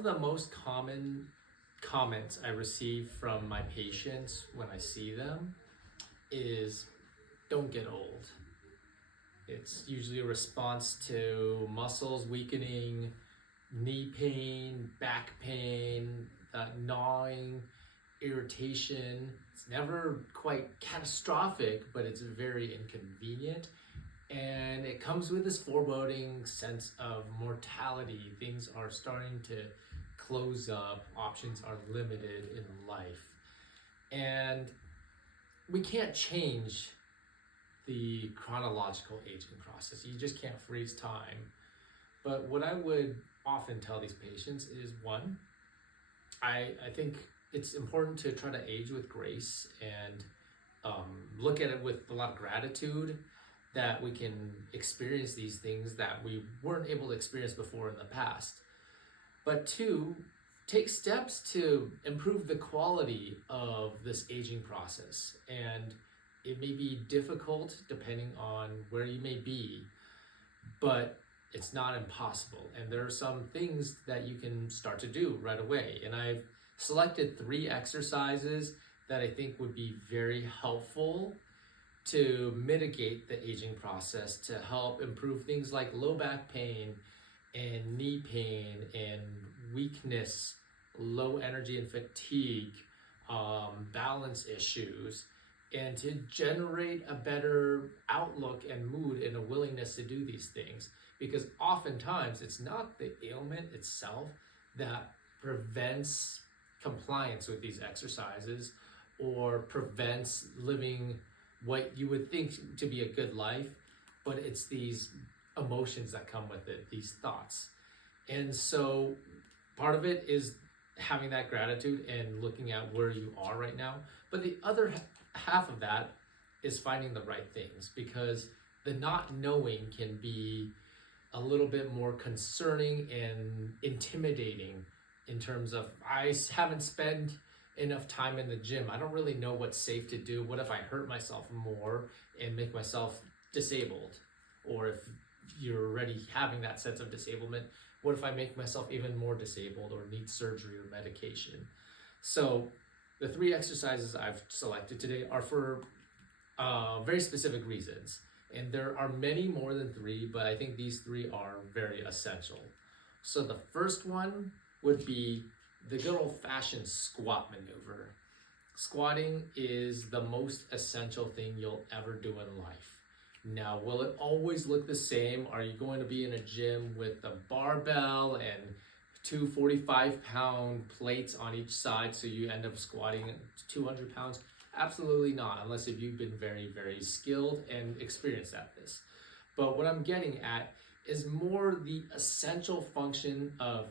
of the most common comments I receive from my patients when I see them is, don't get old. It's usually a response to muscles weakening, knee pain, back pain, gnawing, irritation. It's never quite catastrophic, but it's very inconvenient. And it comes with this foreboding sense of mortality. Things are starting to close up, options are limited in life. And we can't change the chronological aging process. You just can't freeze time. But what I would often tell these patients is, one, I think it's important to try to age with grace and look at it with a lot of gratitude that we can experience these things that we weren't able to experience before in the past. But two, take steps to improve the quality of this aging process. And it may be difficult depending on where you may be, but it's not impossible. And there are some things that you can start to do right away. And I've selected 3 exercises that I think would be very helpful to mitigate the aging process, to help improve things like low back pain and knee pain and weakness, low energy and fatigue, balance issues, and to generate a better outlook and mood and a willingness to do these things. Because oftentimes it's not the ailment itself that prevents compliance with these exercises or prevents living what you would think to be a good life, but it's these emotions that come with it, these thoughts. And so part of it is having that gratitude and looking at where you are right now. But the other half of that is finding the right things, because the not knowing can be a little bit more concerning and intimidating in terms of, I haven't spent enough time in the gym. I don't really know what's safe to do. What if I hurt myself more and make myself disabled? Or if you're already having that sense of disablement, what if I make myself even more disabled or need surgery or medication? So the 3 exercises I've selected today are for very specific reasons. And there are many more than 3, but I think these 3 are very essential. So the first one would be the good old-fashioned squat maneuver. Squatting is the most essential thing you'll ever do in life. Now, will it always look the same? Are you going to be in a gym with a barbell and 2 45-pound plates on each side so you end up squatting 200 pounds? Absolutely not, unless if you've been very, very skilled and experienced at this. But what I'm getting at is more the essential function of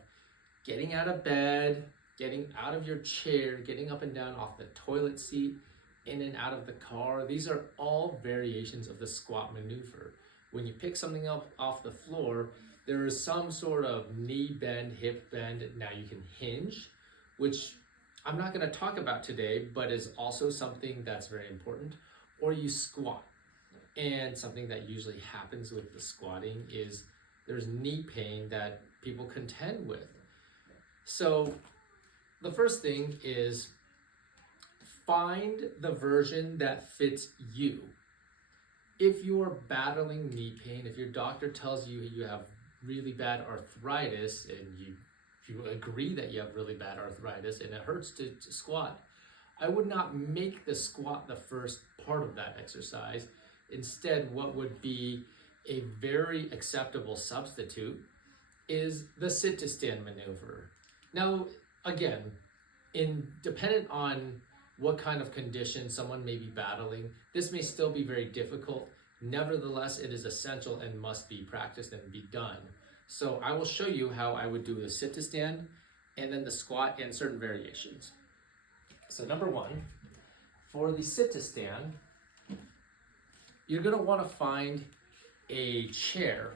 getting out of bed, getting out of your chair, getting up and down off the toilet seat, in and out of the car. These are all variations of the squat maneuver. When you pick something up off the floor, there is some sort of knee bend, hip bend. Now you can hinge, which I'm not going to talk about today, but is also something that's very important. Or you squat. And something that usually happens with the squatting is there's knee pain that people contend with. So the first thing is find the version that fits you. If you're battling knee pain, if your doctor tells you you have really bad arthritis and you agree that you have really bad arthritis and it hurts to squat, I would not make the squat the first part of that exercise. Instead, what would be a very acceptable substitute is the sit to stand maneuver. Now, again, dependent on what kind of condition someone may be battling, this may still be very difficult. Nevertheless, it is essential and must be practiced and be done. So I will show you how I would do the sit to stand and then the squat and certain variations. So number 1, for the sit to stand, you're going to want to find a chair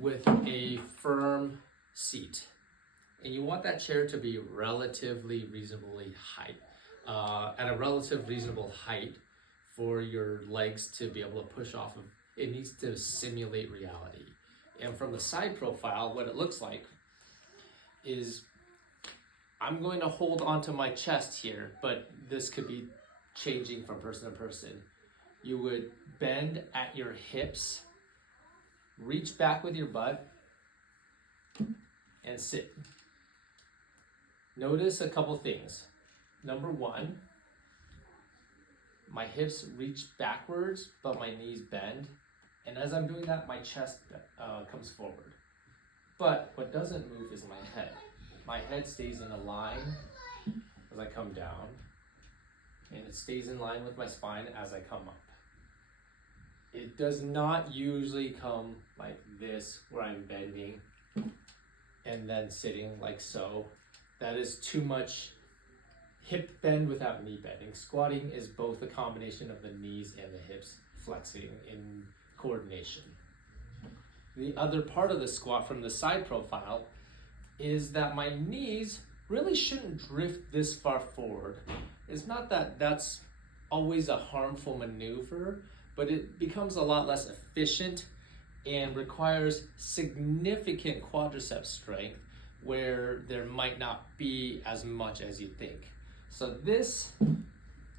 with a firm seat. And you want that chair to be relatively reasonably height, at a relative reasonable height for your legs to be able to push off of. It needs to simulate reality. And from the side profile, what it looks like is I'm going to hold onto my chest here, but this could be changing from person to person. You would bend at your hips, reach back with your butt, and sit. Notice a couple things. Number one, my hips reach backwards, but my knees bend. And as I'm doing that, my chest comes forward. But what doesn't move is my head. My head stays in a line as I come down, and it stays in line with my spine as I come up. It does not usually come like this, where I'm bending and then sitting like so. That is too much hip bend without knee bending. Squatting is both a combination of the knees and the hips flexing in coordination. The other part of the squat from the side profile is that my knees really shouldn't drift this far forward. It's not that that's always a harmful maneuver, but it becomes a lot less efficient and requires significant quadricep strength where there might not be as much as you think. So this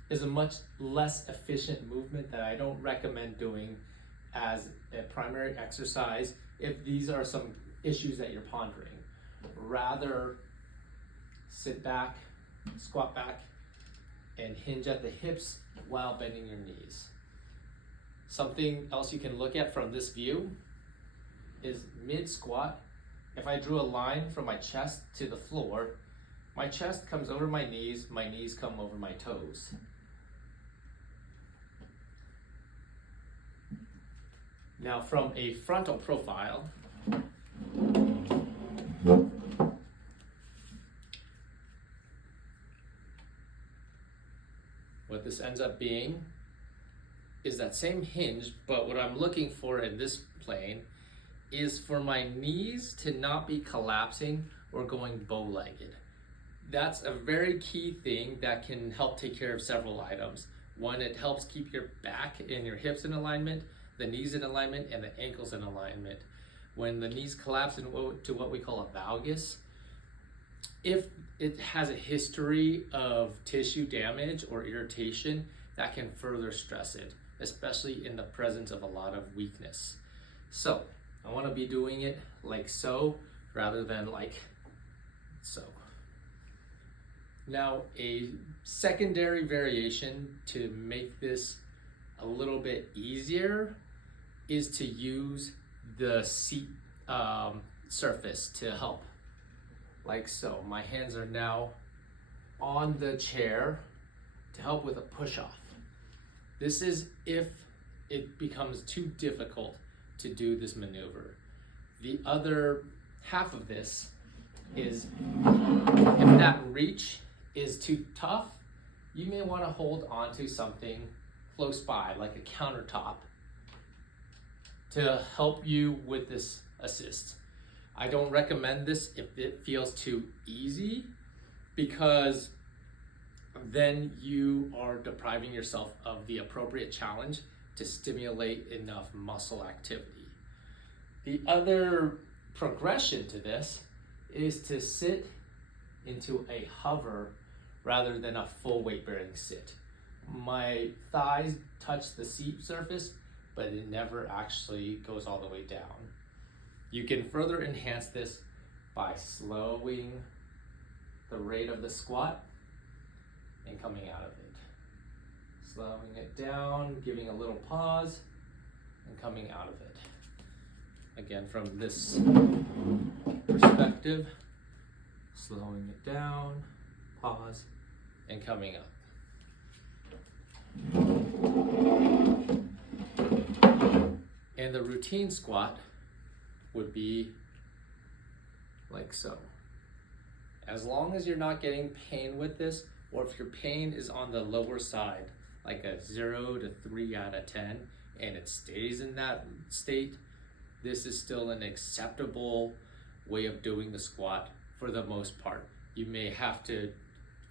is a much less efficient movement that I don't recommend doing as a primary exercise if these are some issues that you're pondering. Rather, sit back, squat back, and hinge at the hips while bending your knees. Something else you can look at from this view is mid-squat. If I drew a line from my chest to the floor, my chest comes over my knees come over my toes. Now from a frontal profile, what this ends up being is that same hinge, but what I'm looking for in this plane is for my knees to not be collapsing or going bow-legged. That's a very key thing that can help take care of several items. One, it helps keep your back and your hips in alignment, the knees in alignment, and the ankles in alignment. When the knees collapse into what we call a valgus, if it has a history of tissue damage or irritation, that can further stress it, especially in the presence of a lot of weakness. So I want to be doing it like so rather than like so. Now, a secondary variation to make this a little bit easier is to use the seat surface to help, like so. My hands are now on the chair to help with a push-off. This is if it becomes too difficult to do this maneuver. The other half of this is if that reach is too tough, you may want to hold onto something close by, like a countertop, to help you with this assist. I don't recommend this if it feels too easy, because then you are depriving yourself of the appropriate challenge to stimulate enough muscle activity. The other progression to this is to sit into a hover rather than a full weight bearing sit. My thighs touch the seat surface, but it never actually goes all the way down. You can further enhance this by slowing the rate of the squat and coming out of it. Slowing it down, giving a little pause, and coming out of it. Again, from this perspective, slowing it down, pause, and coming up. And the routine squat would be like so. As long as you're not getting pain with this, or if your pain is on the lower side, like a 0 to 3 out of 10, and it stays in that state, this is still an acceptable way of doing the squat for the most part. You may have to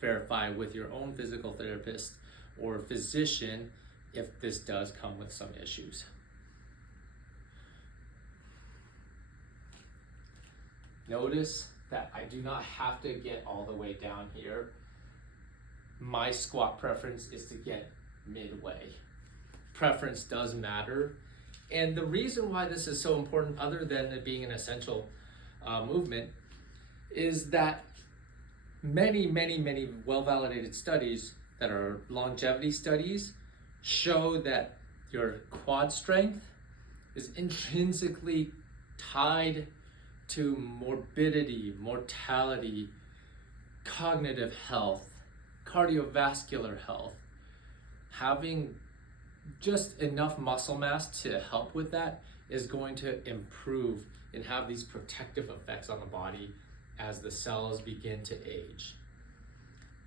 verify with your own physical therapist or physician if this does come with some issues. Notice that I do not have to get all the way down here. My squat preference is to get midway. Preference does matter. And the reason why this is so important, other than it being an essential movement, is that many well-validated studies that are longevity studies show that your quad strength is intrinsically tied to morbidity, mortality, cognitive health, cardiovascular health. Having just enough muscle mass to help with that is going to improve and have these protective effects on the body as the cells begin to age.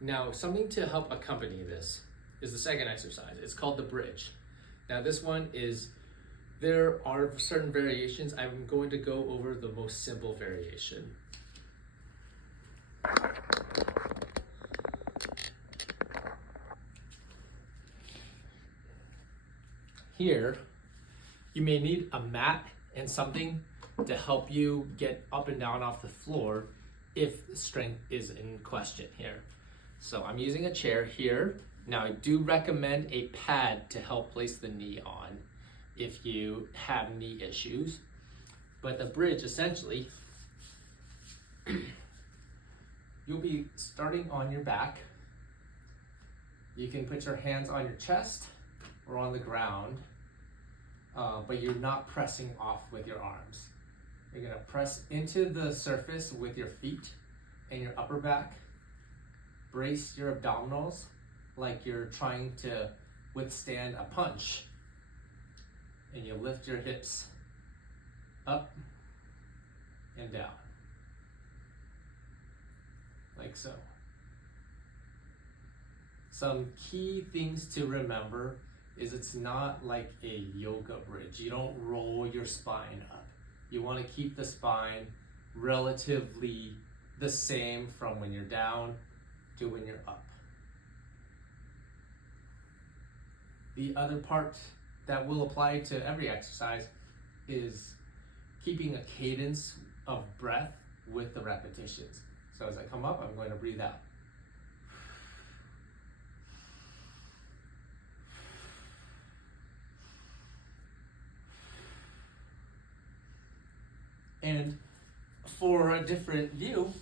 Now, something to help accompany this is the second exercise. It's called the bridge. Now, this one is, there are certain variations. I'm going to go over the most simple variation. Here, you may need a mat and something to help you get up and down off the floor if strength is in question here. So I'm using a chair here. Now I do recommend a pad to help place the knee on if you have knee issues. But the bridge, essentially, you'll be starting on your back. You can put your hands on your chest or on the ground, but you're not pressing off with your arms. You're gonna press into the surface with your feet and your upper back. Brace your abdominals like you're trying to withstand a punch. And you lift your hips up and down, like so. Some key things to remember is it's not like a yoga bridge. You don't roll your spine up. You want to keep the spine relatively the same from when you're down to when you're up. The other part that will apply to every exercise is keeping a cadence of breath with the repetitions. So as I come up, I'm going to breathe out. And for a different view,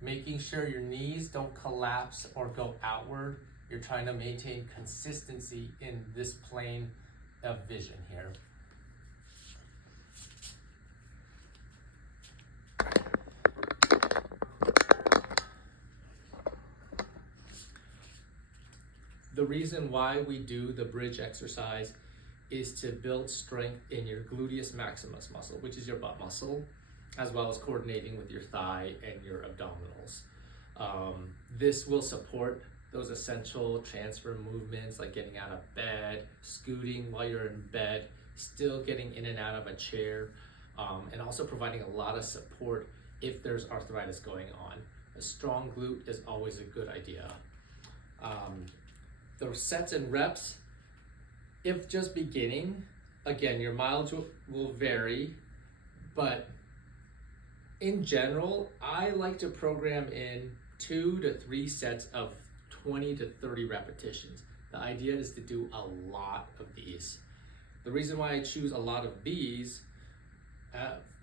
making sure your knees don't collapse or go outward. You're trying to maintain consistency in this plane of vision here. The reason why we do the bridge exercise is to build strength in your gluteus maximus muscle, which is your butt muscle, as well as coordinating with your thigh and your abdominals. This will support those essential transfer movements like getting out of bed, scooting while you're in bed, still getting in and out of a chair, and also providing a lot of support if there's arthritis going on. A strong glute is always a good idea. The sets and reps, if just beginning, again, your mileage will vary, but in general, I like to program in 2 to 3 sets of 20 to 30 repetitions. The idea is to do a lot of these. The reason why I choose a lot of these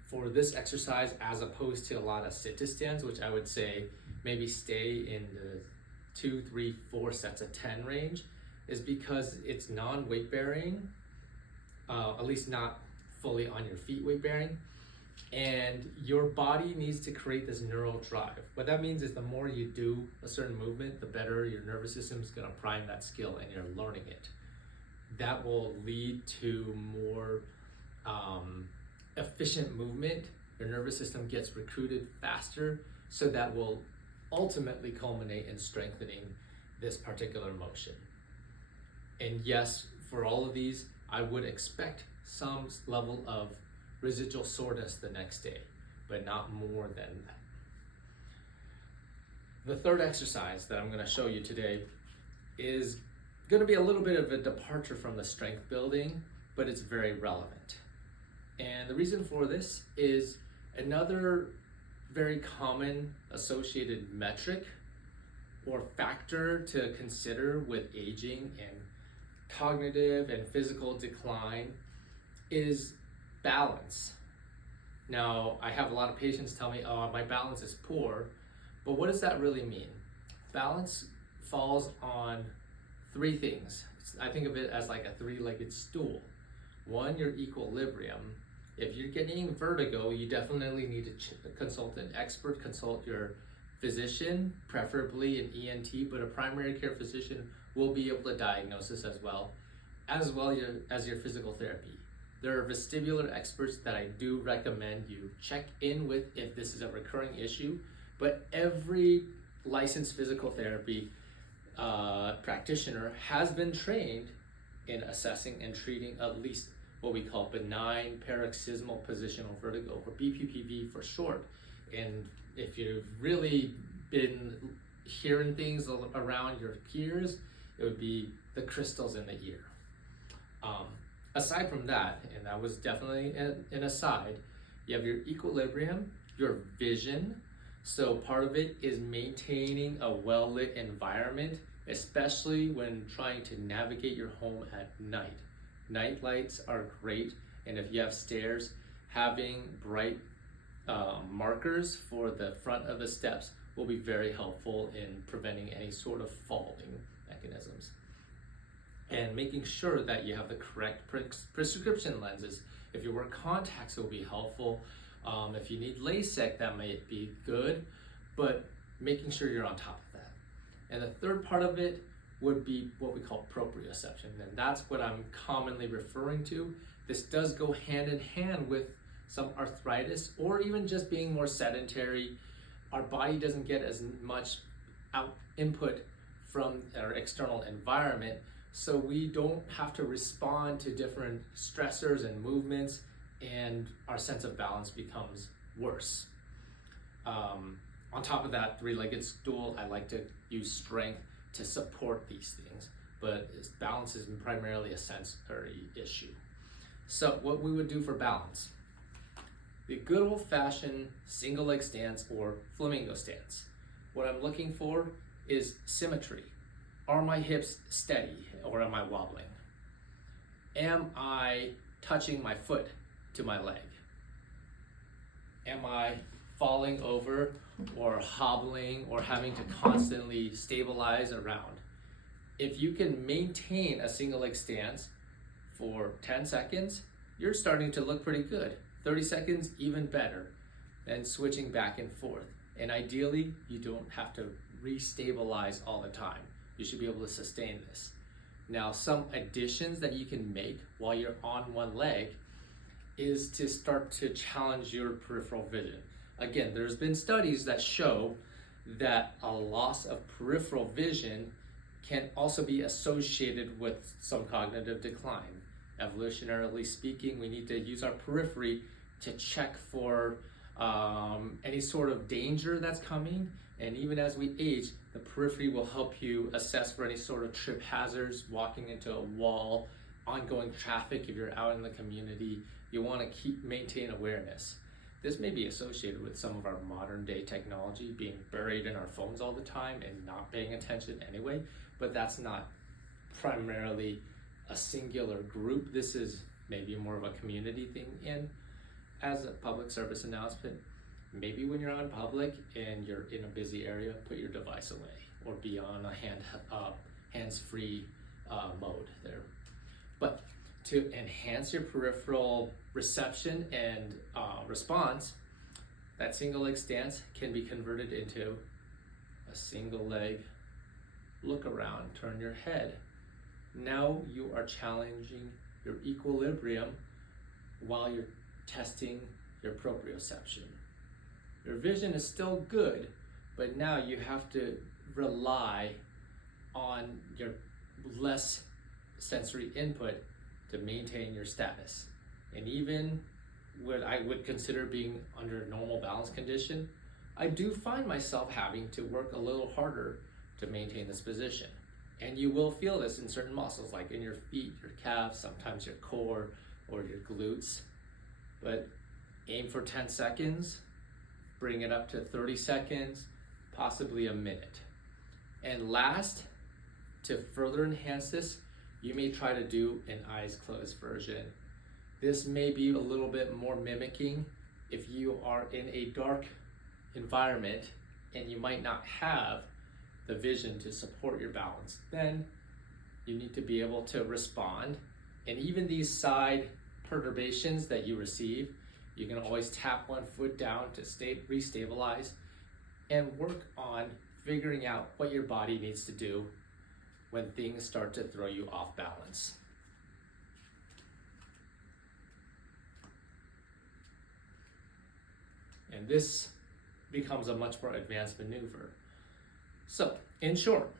for this exercise as opposed to a lot of sit-to-stands, which I would say maybe stay in the 2, 3, 4 sets of 10 range, is because it's non-weight bearing, at least not fully on your feet weight bearing, and your body needs to create this neural drive. What that means is the more you do a certain movement, the better your nervous system is gonna prime that skill and you're learning it. That will lead to more efficient movement. Your nervous system gets recruited faster, so that will ultimately culminate in strengthening this particular motion. And yes, for all of these, I would expect some level of residual soreness the next day, but not more than that. The third exercise that I'm going to show you today is going to be a little bit of a departure from the strength building, but it's very relevant. And the reason for this is another very common associated metric or factor to consider with aging and cognitive and physical decline is balance. Now, I have a lot of patients tell me, oh, my balance is poor, but what does that really mean? Balance falls on three things. I think of it as like a three-legged stool. One, your equilibrium. If you're getting vertigo, you definitely need to consult an expert, consult your physician, preferably an ENT, but a primary care physician will be able to diagnose this as well as your physical therapy. There are vestibular experts that I do recommend you check in with if this is a recurring issue, but every licensed physical therapy practitioner has been trained in assessing and treating at least what we call benign paroxysmal positional vertigo, or BPPV for short. And if you've really been hearing things around your ears, it would be the crystals in the ear. Aside from that, and that was definitely an aside, you have your equilibrium, your vision. So part of it is maintaining a well-lit environment, especially when trying to navigate your home at night. Night lights are great, and if you have stairs, having bright markers for the front of the steps will be very helpful in preventing any sort of falling mechanisms. And making sure that you have the correct prescription lenses. If you wear contacts, it will be helpful. If you need LASIK, that might be good, but making sure you're on top of that. And the third part of it would be what we call proprioception, and that's what I'm commonly referring to. This does go hand in hand with some arthritis or even just being more sedentary. Our body doesn't get as much input from our external environment, so we don't have to respond to different stressors and movements, and our sense of balance becomes worse. On top of that three-legged stool, I like to use strength to support these things, but balance is primarily a sensory issue. So what we would do for balance, the good old-fashioned single leg stance or flamingo stance. What I'm looking for is symmetry. Are my hips steady or am I wobbling? Am I touching my foot to my leg? Am I falling over or hobbling or having to constantly stabilize around? If you can maintain a single leg stance for 10 seconds, you're starting to look pretty good. 30 seconds, even better. Then switching back and forth. And ideally, you don't have to re-stabilize all the time. You should be able to sustain this. Now, some additions that you can make while you're on one leg is to start to challenge your peripheral vision. Again, there's been studies that show that a loss of peripheral vision can also be associated with some cognitive decline. Evolutionarily speaking, we need to use our periphery to check for any sort of danger that's coming. And even as we age, the periphery will help you assess for any sort of trip hazards, walking into a wall, ongoing traffic. If you're out in the community, you want to maintain awareness. This may be associated with some of our modern day technology being buried in our phones all the time and not paying attention anyway, but that's not primarily a singular group. This is maybe more of a community thing. And as a public service announcement, maybe when you're out in public and you're in a busy area, put your device away or be on a hands-free mode there. But to enhance your peripheral reception and response, that single leg stance can be converted into a single leg look around, turn your head. Now you are challenging your equilibrium while you're testing your proprioception. Your vision is still good, but now you have to rely on your less sensory input to maintain your status. And even what I would consider being under a normal balance condition, I do find myself having to work a little harder to maintain this position. And you will feel this in certain muscles, like in your feet, your calves, sometimes your core or your glutes. But aim for 10 seconds, bring it up to 30 seconds, possibly a minute. And last, to further enhance this, you may try to do an eyes closed version. This may be a little bit more mimicking if you are in a dark environment and you might not have the vision to support your balance. Then you need to be able to respond. And even these side perturbations that you receive, you can always tap one foot down to restabilize and work on figuring out what your body needs to do when things start to throw you off balance. And this becomes a much more advanced maneuver. So, in short,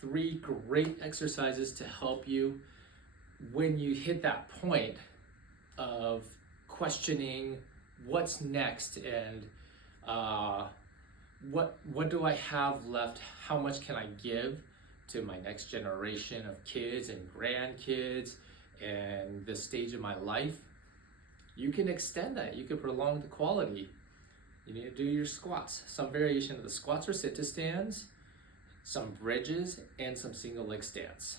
3 great exercises to help you when you hit that point of questioning what's next and what do I have left? How much can I give to my next generation of kids and grandkids and this stage of my life? You can extend that. You can prolong the quality. You need to do your squats. Some variation of the squats or sit to stands, some bridges, and some single leg stands.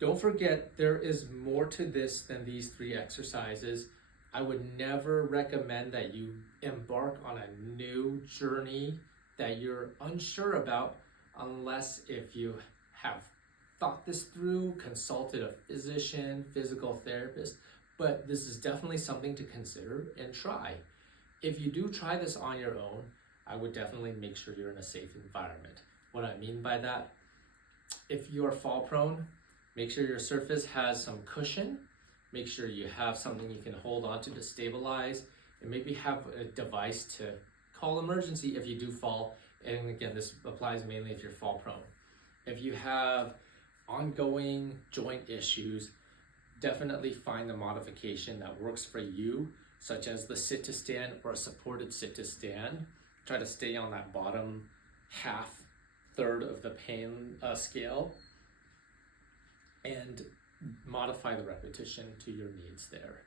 Don't forget, there is more to this than these 3 exercises. I would never recommend that you embark on a new journey that you're unsure about unless if you have thought this through, consulted a physician, physical therapist, but this is definitely something to consider and try. If you do try this on your own, I would definitely make sure you're in a safe environment. What I mean by that, if you are fall prone, make sure your surface has some cushion. Make sure you have something you can hold on to stabilize, and maybe have a device to call emergency if you do fall. And again, this applies mainly if you're fall prone. If you have ongoing joint issues, definitely find the modification that works for you, such as the sit to stand or a supported sit to stand. Try to stay on that bottom third of the pain scale, and modify the repetition to your needs there.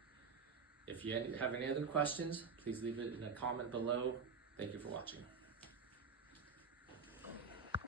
If you have any other questions, please leave it in a comment below. Thank you for watching.